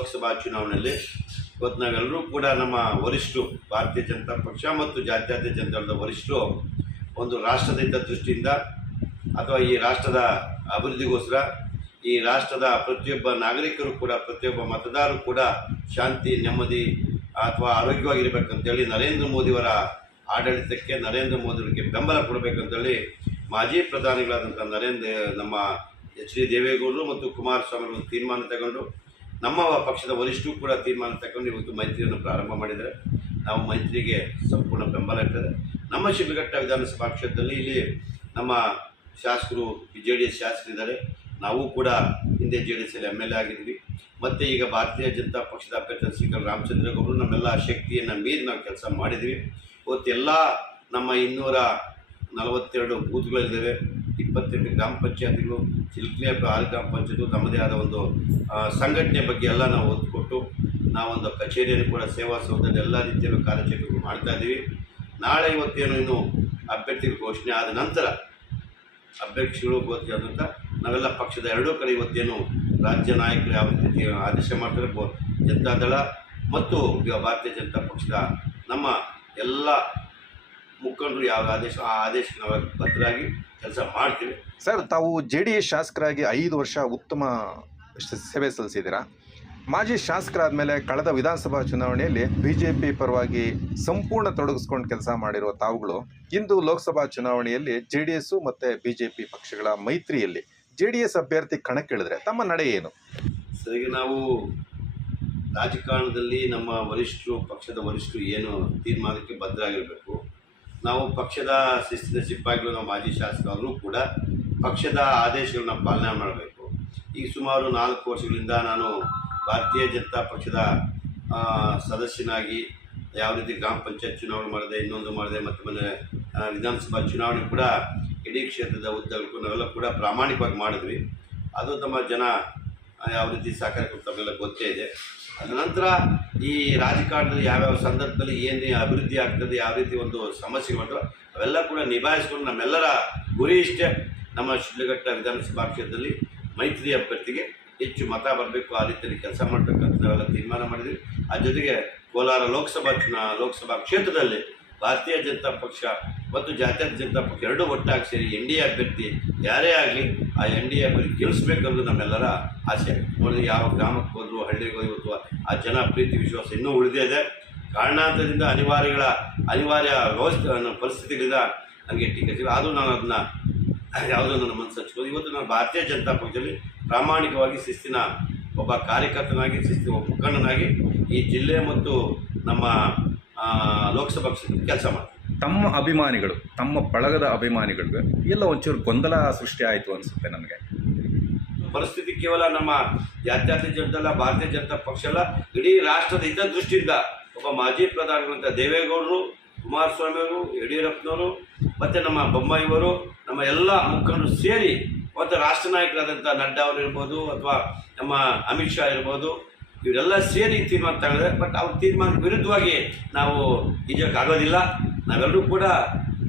ಲೋಕಸಭಾ ಚುನಾವಣೆಯಲ್ಲಿ ಇವತ್ತು ನಾವೆಲ್ಲರೂ ಕೂಡ ನಮ್ಮ ವರಿಷ್ಠರು, ಭಾರತೀಯ ಜನತಾ ಪಕ್ಷ ಮತ್ತು ಜಾತ್ಯತೀತ ಜನತಾದಳದ ವರಿಷ್ಠರು ಒಂದು ರಾಷ್ಟ್ರದಿಂದ ದೃಷ್ಟಿಯಿಂದ ಅಥವಾ ಈ ರಾಷ್ಟ್ರದ ಅಭಿವೃದ್ಧಿಗೋಸ್ಕರ, ಈ ರಾಷ್ಟ್ರದ ಪ್ರತಿಯೊಬ್ಬ ನಾಗರಿಕರು ಕೂಡ, ಪ್ರತಿಯೊಬ್ಬ ಮತದಾರರು ಕೂಡ ಶಾಂತಿ, ನೆಮ್ಮದಿ ಅಥವಾ ಆರೋಗ್ಯವಾಗಿರ್ಬೇಕಂತೇಳಿ ನರೇಂದ್ರ ಮೋದಿಯವರ ಆಡಳಿತಕ್ಕೆ, ನರೇಂದ್ರ ಮೋದಿಯವರಿಗೆ ಬೆಂಬಲ ಕೊಡಬೇಕಂತೇಳಿ ಮಾಜಿ ಪ್ರಧಾನಿಗಳಾದಂಥ ನರೇಂದ್ರ, ನಮ್ಮ ಎಚ್ ಡಿ ದೇವೇಗೌಡರು ಮತ್ತು ಕುಮಾರಸ್ವಾಮಿ ಒಂದು ತೀರ್ಮಾನ ತಗೊಂಡು ನಮ್ಮ ಪಕ್ಷದ ವರಿಷ್ಠರು ಕೂಡ ತೀರ್ಮಾನ ತಗೊಂಡು ಇವತ್ತು ಮೈತ್ರಿಯನ್ನು ಪ್ರಾರಂಭ ಮಾಡಿದ್ದಾರೆ. ನಾವು ಮೈತ್ರಿಗೆ ಸಂಪೂರ್ಣ ಬೆಂಬಲ ಇರ್ತದೆ. ನಮ್ಮ ಶಿಡ್ಲಘಟ್ಟ ವಿಧಾನಸಭಾ ಕ್ಷೇತ್ರದಲ್ಲಿ ಇಲ್ಲಿ ನಮ್ಮ ಶಾಸಕರು ಜೆ ಡಿ ಎಸ್ ಶಾಸಕರಿದ್ದಾರೆ. ನಾವು ಕೂಡ ಹಿಂದೆ ಜೆ ಡಿ ಎಸ್ ಅಲ್ಲಿ ಎಂ ಎಲ್ ಎ ಆಗಿದ್ವಿ ಮತ್ತು ಈಗ ಭಾರತೀಯ ಜನತಾ ಪಕ್ಷದ ಅಭ್ಯರ್ಥಿ ಸಿ ರಾಮಚಂದ್ರ ಗೌಡರು ನಮ್ಮೆಲ್ಲ ಶಕ್ತಿಯನ್ನು ಮೀರಿ ನಾವು ಕೆಲಸ ಮಾಡಿದ್ವಿ ಇವತ್ತೆಲ್ಲ ನಮ್ಮ ಇನ್ನೂರ ನಲವತ್ತೆರಡು ಬೂತ್ಗಳಿದ್ದಾವೆ. ಇಪ್ಪತ್ತೆಂಟು ಗ್ರಾಮ ಪಂಚಾಯತಿಗಳು ಅಥವಾ ಆರು ಗ್ರಾಮ ಪಂಚಾಯತ್ ತಮ್ಮದೇ ಆದ ಒಂದು ಸಂಘಟನೆ ಬಗ್ಗೆ ಎಲ್ಲ ನಾವು ಒತ್ತು ಕೊಟ್ಟು ನಾವೊಂದು ಕಚೇರಿಯನ್ನು ಕೂಡ ಸೇವಾ ಸೌಧದಲ್ಲಿ ಎಲ್ಲ ರೀತಿಯಲ್ಲೂ ಕಾರ್ಯಚರಣೆಗಳು ಮಾಡ್ತಾ ಇದ್ದೀವಿ. ನಾಳೆ ಇವತ್ತೇನು ಇನ್ನು ಅಭ್ಯರ್ಥಿಗಳು ಘೋಷಣೆ ಆದ ನಂತರ, ಅಭ್ಯರ್ಥಿಗಳು ಆದ ನಂತರ ನಾವೆಲ್ಲ ಪಕ್ಷದ ಎರಡೂ ಕಡೆ ಇವತ್ತೇನು ರಾಜ್ಯ ನಾಯಕರು ಯಾವ ರೀತಿ ಆದೇಶ ಮಾಡ್ತಾರೆ. ಜನತಾ ಜನತಾದಳ ಮತ್ತು ಭಾರತೀಯ ಜನತಾ ಪಕ್ಷದ ನಮ್ಮ ಎಲ್ಲ ಮುಖಂಡರು ಯಾವ ಆದೇಶ ಆ ಆದೇಶಕ್ಕೆ ನಾವು ಬದ್ಧರಾಗಿ ಕೆಲಸ ಮಾಡ್ತೀವಿ. ಸರ್ ತಾವು ಜೆ ಡಿ ಎಸ್ ಶಾಸಕರಾಗಿ ಐದು ವರ್ಷ ಉತ್ತಮ ಶ- ಸೇವೆ ಸಲ್ಲಿಸಿದ್ದೀರಾ? ಮಾಜಿ ಶಾಸಕರಾದ ಕಳೆದ ವಿಧಾನಸಭಾ ಚುನಾವಣೆಯಲ್ಲಿ ಬಿ ಜೆ ಪಿ ಪರವಾಗಿ ಸಂಪೂರ್ಣ ತೊಡಗಿಸ್ಕೊಂಡು ಕೆಲಸ ಮಾಡಿರುವ ತಾವುಗಳು ಇಂದು ಲೋಕಸಭಾ ಚುನಾವಣೆಯಲ್ಲಿ ಜೆ ಡಿ ಎಸ್ಸು ಮತ್ತು ಬಿ ಜೆ ಪಿ ಪಕ್ಷಗಳ ಮೈತ್ರಿಯಲ್ಲಿ ಜೆ ಡಿ ಎಸ್ ಅಭ್ಯರ್ಥಿ ಕಣಕ್ಕಿಳಿದ್ರೆ ತಮ್ಮ ನಡೆ ಏನು? ಸರಿಗೆ ನಾವು ರಾಜಕಾರಣದಲ್ಲಿ ನಮ್ಮ ವರಿಷ್ಠರು ಪಕ್ಷದ ವರಿಷ್ಠರು ಏನು ತೀರ್ಮಾನಕ್ಕೆ ಬದ್ಧರಾಗಿರಬೇಕು ನಾವು ಪಕ್ಷದ ಶಿಸ್ತಿನ ಸಿಪ್ಪಾಗಿಗಳು ನಾವು ಮಾಜಿ ಶಾಸಕರು ಕೂಡ ಪಕ್ಷದ ಆದೇಶಗಳನ್ನ ಪಾಲನೆ ಮಾಡಬೇಕು. ಈಗ ಸುಮಾರು ನಾಲ್ಕು ವರ್ಷಗಳಿಂದ ನಾನು ಭಾರತೀಯ ಜನತಾ ಪಕ್ಷದ ಸದಸ್ಯನಾಗಿ ಯಾವ ರೀತಿ ಗ್ರಾಮ ಪಂಚಾಯತ್ ಚುನಾವಣೆ ಮಾಡಿದೆ, ಇನ್ನೊಂದು ಮಾಡಿದೆ, ಮತ್ತು ಮೊನ್ನೆ ವಿಧಾನಸಭಾ ಚುನಾವಣೆ ಕೂಡ ಇಡೀ ಕ್ಷೇತ್ರದ ಉದ್ದಗಳು ನಾವೆಲ್ಲ ಕೂಡ ಪ್ರಾಮಾಣಿಕವಾಗಿ ಮಾಡಿದ್ವಿ. ಅದು ತಮ್ಮ ಜನ ಯಾವ ರೀತಿ ಸಹಕಾರ ತಮ್ಮೆಲ್ಲ ಗೊತ್ತೇ ಇದೆ. ನಂತರ ಈ ರಾಜಕಾರಣದಲ್ಲಿ ಯಾವ್ಯಾವ ಸಂದರ್ಭದಲ್ಲಿ ಏನು ಅಭಿವೃದ್ಧಿ ಆಗ್ತದೆ, ಯಾವ ರೀತಿ ಒಂದು ಸಮಸ್ಯೆ ಬರ್ತವೆ ಅವೆಲ್ಲ ಕೂಡ ನಿಭಾಯಿಸ್ಕೊಂಡು ನಮ್ಮೆಲ್ಲರ ಗುರಿ ಇಷ್ಟೇ. ನಮ್ಮ ಶಿಡ್ಲಘಟ್ಟ ವಿಧಾನಸಭಾ ಕ್ಷೇತ್ರದಲ್ಲಿ ಮೈತ್ರಿ ಅಭ್ಯರ್ಥಿಗೆ ಹೆಚ್ಚು ಮತ ಬರಬೇಕು, ಆ ರೀತಿಯಲ್ಲಿ ಕೆಲಸ ಮಾಡಬೇಕಂತ ನಾವೆಲ್ಲ ತೀರ್ಮಾನ ಮಾಡಿದ್ವಿ ಆ ಜೊತೆಗೆ ಕೋಲಾರ ಲೋಕಸಭಾ ಲೋಕಸಭಾ ಕ್ಷೇತ್ರದಲ್ಲಿ ಭಾರತೀಯ ಜನತಾ ಪಕ್ಷ ಮತ್ತು ಜಾತ್ಯತೀತ ಜನತಾ ಪಕ್ಷ ಎರಡು ಒಟ್ಟಾಗಿ ಸೇರಿ ಎನ್ ಡಿ ಎ ಅಭ್ಯರ್ಥಿ ಯಾರೇ ಆಗಲಿ ಆ ಎನ್ ಡಿ ಎ ಅಭ್ಯರ್ಥಿ ಗೆಲ್ಲಿಸ್ಬೇಕನ್ನೋದು ನಮ್ಮೆಲ್ಲರ ಆಸೆ. ನೋಡಿ ಯಾವ ಗ್ರಾಮಕ್ಕೆ ಹೋದ್ರು, ಹಳ್ಳಿಗೆ ಇವತ್ತು ಆ ಜನ ಪ್ರೀತಿ, ವಿಶ್ವಾಸ ಇನ್ನೂ ಉಳಿದೇ ಇದೆ. ಕಾರಣಾಂತರದಿಂದ ಅನಿವಾರ್ಯಗಳ ಅನಿವಾರ್ಯ ವ್ಯವಸ್ಥೆ ಪರಿಸ್ಥಿತಿಗಳಿಂದ ನನಗೆ ಟೀಕೆ ಆದರೂ ನಾನು ಅದನ್ನ ಯಾವುದೋ ನನ್ನ ಮನಸ್ಸು ಹಚ್ಕೋದು ಇವತ್ತು ನಾನು ಭಾರತೀಯ ಜನತಾ ಪಕ್ಷದಲ್ಲಿ ಪ್ರಾಮಾಣಿಕವಾಗಿ ಶಿಸ್ತಿನ ಒಬ್ಬ ಕಾರ್ಯಕರ್ತನಾಗಿ, ಶಿಸ್ತಿನ ಒಬ್ಬ ಮುಖಂಡನಾಗಿ ಈ ಜಿಲ್ಲೆ ಮತ್ತು ನಮ್ಮ ಲೋಕಸಭಾ ಕ್ಷೇತ್ರದಲ್ಲಿ ಕೆಲಸ ಮಾಡ್ತಾರೆ. ತಮ್ಮ ಅಭಿಮಾನಿಗಳು ತಮ್ಮ ಬಳಗದ ಅಭಿಮಾನಿಗಳಿಗೆ ಎಲ್ಲ ಒಂಚೂರು ಗೊಂದಲ ಸೃಷ್ಟಿ ಆಯಿತು ಅನಿಸುತ್ತೆ ನನಗೆ ಪರಿಸ್ಥಿತಿ ಕೇವಲ ನಮ್ಮ ಜಾತ್ಯತೀತ ಜನತಲ್ಲ ಭಾರತೀಯ ಜನತಾ ಪಕ್ಷ ಅಲ್ಲ ಇಡೀ ರಾಷ್ಟ್ರದ ಹಿತದೃಷ್ಟಿಯಿಂದ ಒಬ್ಬ ಮಾಜಿ ಪ್ರಧಾನಿಗಳಂತ ದೇವೇಗೌಡರು ಕುಮಾರಸ್ವಾಮಿ ಅವರು ಯಡಿಯೂರಪ್ಪನವರು ಮತ್ತು ನಮ್ಮ ಬೊಮ್ಮಾಯಿಯವರು ನಮ್ಮ ಎಲ್ಲ ಮುಖಂಡರು ಸೇರಿ ಮತ್ತು ರಾಷ್ಟ್ರ ನಾಯಕರಾದಂಥ ನಡ್ಡಾ ಅವರು ಇರ್ಬೋದು ಅಥವಾ ನಮ್ಮ ಅಮಿತ್ ಶಾ ಇರ್ಬೋದು ಇವರೆಲ್ಲ ಸೇರಿ ತೀರ್ಮಾನ ತಗೊಂಡ್ರೆ ಬಟ್ ಅವ್ರ ತೀರ್ಮಾನ ವಿರುದ್ಧವಾಗಿ ನಾವು ಆಗೋದಿಲ್ಲ ನಾವೆಲ್ಲರೂ ಕೂಡ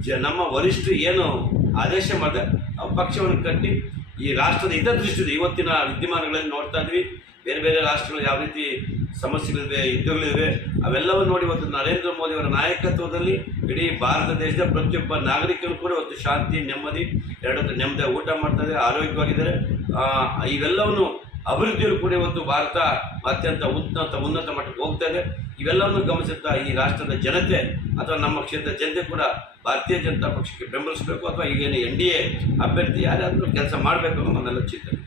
ಜ, ನಮ್ಮ ವರಿಷ್ಠರು ಏನು ಆದೇಶ ಮಾಡಿದೆ ಆ ಪಕ್ಷವನ್ನು ಕಟ್ಟಿ, ಈ ರಾಷ್ಟ್ರದ ಹಿತದೃಷ್ಟಿದೆ ಇವತ್ತಿನ ವಿದ್ಯಮಾನಗಳಲ್ಲಿ ನೋಡ್ತಾ ಇದ್ವಿ. ಬೇರೆ ಬೇರೆ ರಾಷ್ಟ್ರಗಳು ಯಾವ ರೀತಿ ಸಮಸ್ಯೆಗಳಿವೆ ಯುದ್ಧಗಳಿವೆ ಅವೆಲ್ಲವನ್ನು ನೋಡಿ ಇವತ್ತು ನರೇಂದ್ರ ಮೋದಿ ಅವರ ನಾಯಕತ್ವದಲ್ಲಿ ಇಡೀ ಭಾರತ ದೇಶದ ಪ್ರತಿಯೊಬ್ಬ ನಾಗರಿಕರು ಕೂಡ ಇವತ್ತು ಶಾಂತಿ, ನೆಮ್ಮದಿ, ಎರಡು ನೆಮ್ಮದಿ ಊಟ ಮಾಡ್ತಾ ಇದ್ದಾರೆ, ಆರೋಗ್ಯವಾಗಿದ್ದಾರೆ. ಇವೆಲ್ಲವನ್ನು ಅಭಿವೃದ್ಧಿಯಲ್ಲೂ ಕೂಡ ಇವತ್ತು ಭಾರತ ಅತ್ಯಂತ ಉನ್ನತ ಉನ್ನತ ಮಟ್ಟಕ್ಕೆ ಹೋಗ್ತಾ ಇದೆ. ಇವೆಲ್ಲವನ್ನು ಗಮನಿಸುತ್ತಾ ಈ ರಾಷ್ಟ್ರದ ಜನತೆ ಅಥವಾ ನಮ್ಮ ಕ್ಷೇತ್ರದ ಜನತೆ ಕೂಡ ಭಾರತೀಯ ಜನತಾ ಪಕ್ಷಕ್ಕೆ ಬೆಂಬಲಿಸಬೇಕು ಅಥವಾ ಈಗೇನು ಎನ್ ಡಿ ಎ ಅಭ್ಯರ್ಥಿ ಯಾರಾದರೂ ಕೆಲಸ ಮಾಡಬೇಕು ಅನ್ನೋ ನನ್ನೆಲ್ಲ ಚಿಂತನೆ